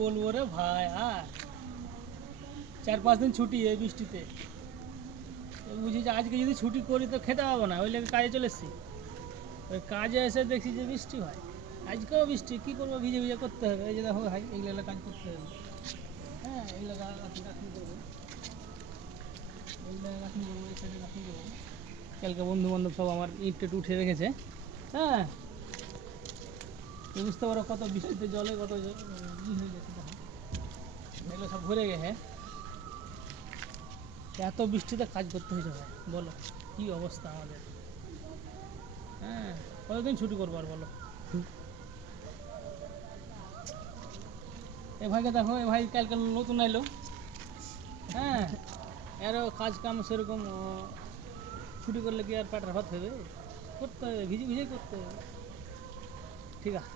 বলবো রে ভাই, আর 4-5 দিন ছুটি এই বৃষ্টিতে। বুঝি যে আজকে যদি ছুটি করি তো খেতে পাবো না, ওই লেগে কাজে চলে এসেছি। ওই কাজে এসে দেখছি যে বৃষ্টি হয়, আজকেও বৃষ্টি, কী করবো, ভিজে ভিজে করতে হবে। এই যে দেখো ভাই, এইগুলো কাজ করতে হবে। হ্যাঁ, এইগুলো গাঁথনি করবো, এইগুলো গাঁথনি করবো, এই সাইডে গাঁথনি করবো। কালকে বন্ধু বান্ধব সব আমার ইট টিট উঠে রেখেছে। হ্যাঁ, বুঝতে পারো কত বৃষ্টিতে জলে কত ই হয়ে গেছে, দেখো এগুলো সব ভরে গেছে। এত বৃষ্টিতে কাজ করতে হয়েছে ভাই, বলো কী অবস্থা আমাদের। হ্যাঁ, কতদিন ছুটি করবো আর বলো। এ ভাইকে দেখো, এ ভাই কালকে নতুন এলো। হ্যাঁ, এরও কাজ কাম সেরকম ছুটি করলে কি আর পেটের ভাত হবে, করতে হবে, ভিজে ভিজে করতে হবে। ঠিক আছে।